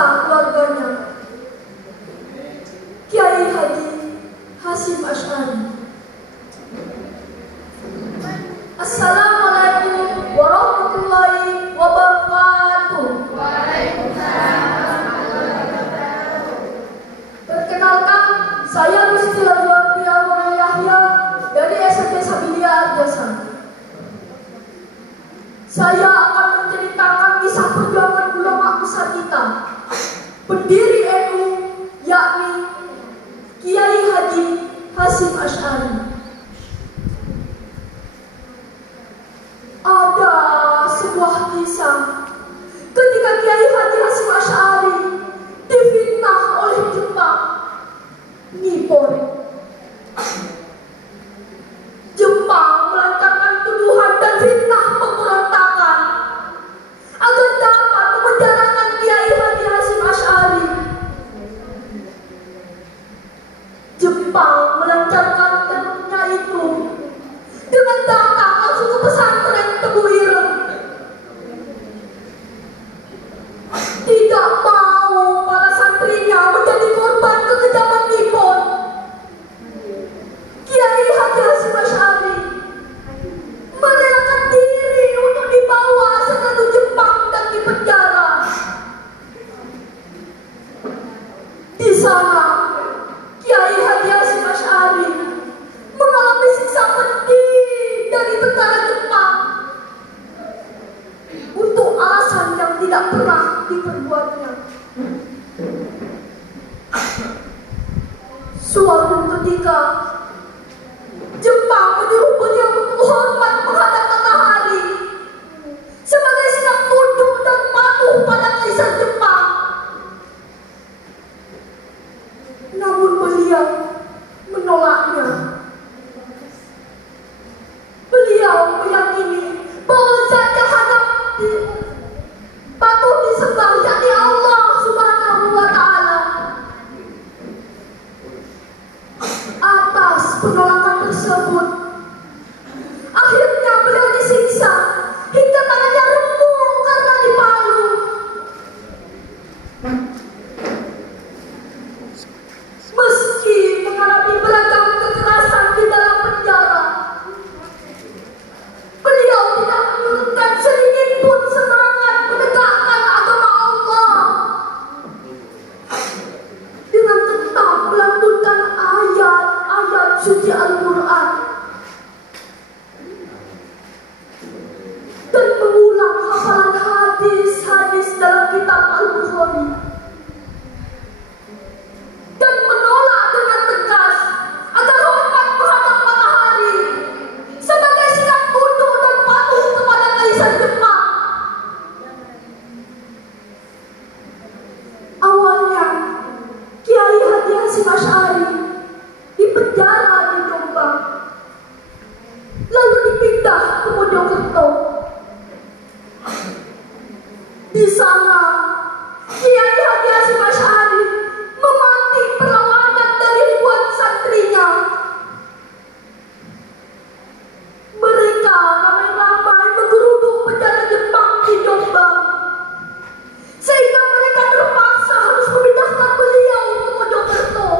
beserta keluarganya, Kiai Haji Hasyim Asy'ari. Assalamualaikum warahmatullahi wabarakatuh. Waalaikumsalam warahmatullahi wabarakatuh. Perkenalkan, saya Gusti Lajuardia Yahya dari SMP Sabilia Arjasa. Saya akan menceritakan kisah perjuangan ulama besar kita, pendiri NU, yakni Kiai Haji Hasyim Asy'ari. Ada sebuah kisah ketika Kiai Haji Hasyim Asy'ari difitnah oleh Jepang, Nippon. Jepang melancarkan tuduhan dan fitnah pemberontakan agar dapat memenjarakan Kiai Haji Hasyim Asy'ari. Jepang melancarkan terornya itu dengan datang langsung ke pesantren Tebu Ireng. Tidak mau para santrinya menjadi korban kekejaman Nippon, Kiai Haji Hasyim Asy'ari merelakan diri untuk dibawa ke Jepang dan dipenjara. Di sana, Kiai Haji Hasyim Asy'ari mengalami siksa pedih dari tentara Jepang untuk alasan yang tidak pernah diperbuatnya. Suatu ketika, Jepang menyuruh beliau untuk hormat menghadap matahari sebagai sikap tunduk dan patuh pada kaisar Jepang. Namun beliau menolaknya. Beliau meyakini bahwa zat yang hanya patut disembah yakni Allah Subhanahu wa Ta'ala. Atas penolakan tersebut, akhirnya beliau disiksa hingga tangannya remuk karena dipalu. Meski mengalami beragam kekerasan di dalam penjara, beliau tidak menyurutkan sedikit pun semangat menegakkan agama Allah dengan tetap melantunkan ayat-ayat suci Al-Quran dan mengulang hafalan hadis-hadis dalam kitab Al-Bukhari, dan menolak dengan tegas agar hormat menghadap matahari sebagai sikap tunduk dan patuh kepada kaisar Jepang. Awalnya, Kiai Haji Hasyim Asy'ari dipenjara di Jombang, lalu dipindah ke Mojokerto. Di sana, Kiai Haji Hasyim Asy'ari memantik perlawanan dari ribuan santrinya. Mereka ramai-ramai menggeruduk penjara Jepang di Jombang, sehingga mereka terpaksa harus memindahkan beliau ke Mojokerto.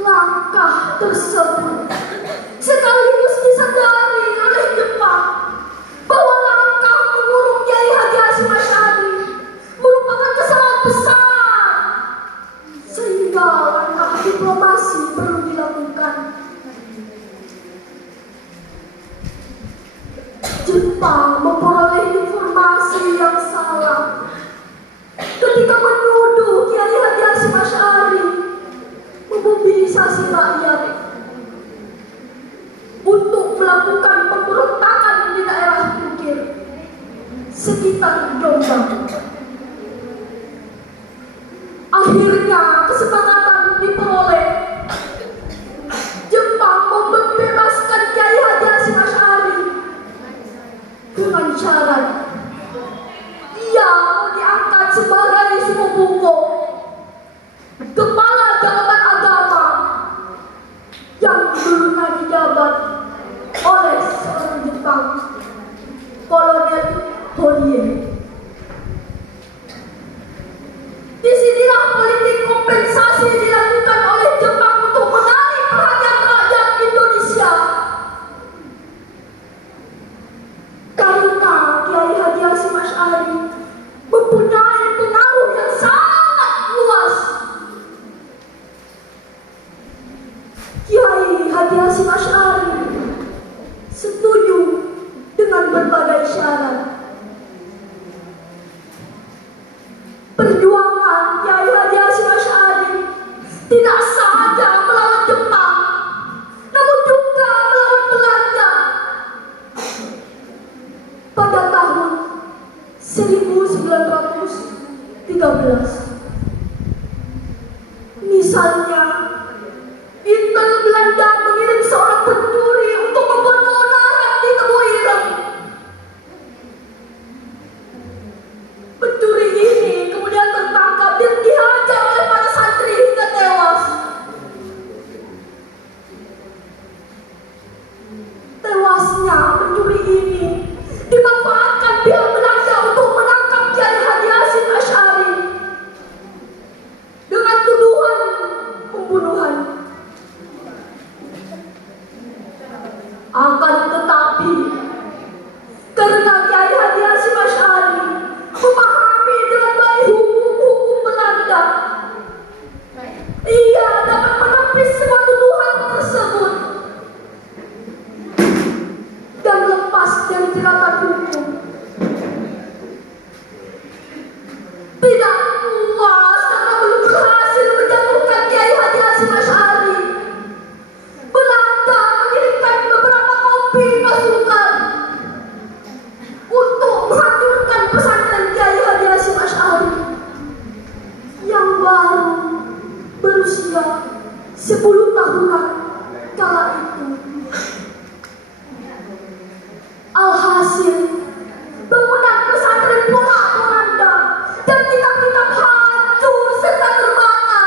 Langkah tersebut sekaligus disadari oleh Jepang bahwa langkah mengurung Kiai Haji Hasyim Asy'ari merupakan kesalahan besar, sehingga langkah diplomasi perlu dilakukan. Jepang memperoleh informasi yang salah ketika menuduh Kiai Haji Hasyim Asy'ari memobilisasi rakyat untuk melakukan pemberontakan di daerah Bukir sekitar Jombang. Akhirnya kesepakatan diperoleh. Jepang membebaskan Kiai Haji Hasyim Asy'ari dengan syarat ia mau diangkat sebagai Sumobungo, kepala jabatan agama yang dulunya dijabat oleh seorang Jepang, Kolonel Horie. Asy'ari mempunyai pengaruh yang sangat luas. Kiai Haji Hasyim Asy'ari setuju dengan berbagai syarat. Perjuangan Kiai Haji Hasyim Asy'ari tidak saja melawan Jepang, namun juga melawan Belanda. Pada tahun 1913, misalnya, Intel Belanda mengirim seorang pencuri untuk membuat keonaran di Tebuireng. Pencuri ini kemudian tertangkap dan dihajar oleh para santri hingga tewas. Tewasnya pencuri ini dimanfaatkan pihak Belanda untuk menangkap Kiai Haji Hasyim Asy'ari dengan tuduhan pembunuhan. Akan tetapi, karena Kiai Haji Hasyim Asy'ari memahami dengan baik hukum Belanda, ia dapat menepis semua tuduhan tersebut dan lepas dari jeratan hukum. Tidak puas karena belum berhasil menjatuhkan Kiai Haji Hasyim Asy'ari, Belanda mengirimkan beberapa kompi pasukan untuk menghancurkan pesantren Kiai Haji Hasyim Asy'ari yang baru berusia 10 tahunan kala itu. Alhasil, bangunan pesantren porak-poranda dan kitab-kitab hancur serta terbakar.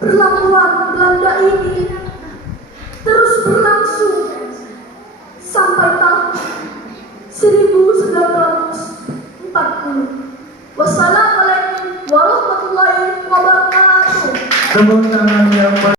Perlakuan Belanda ini terus berlangsung sampai tahun 1940. Wassalamualaikum warahmatullahi wabarakatuh.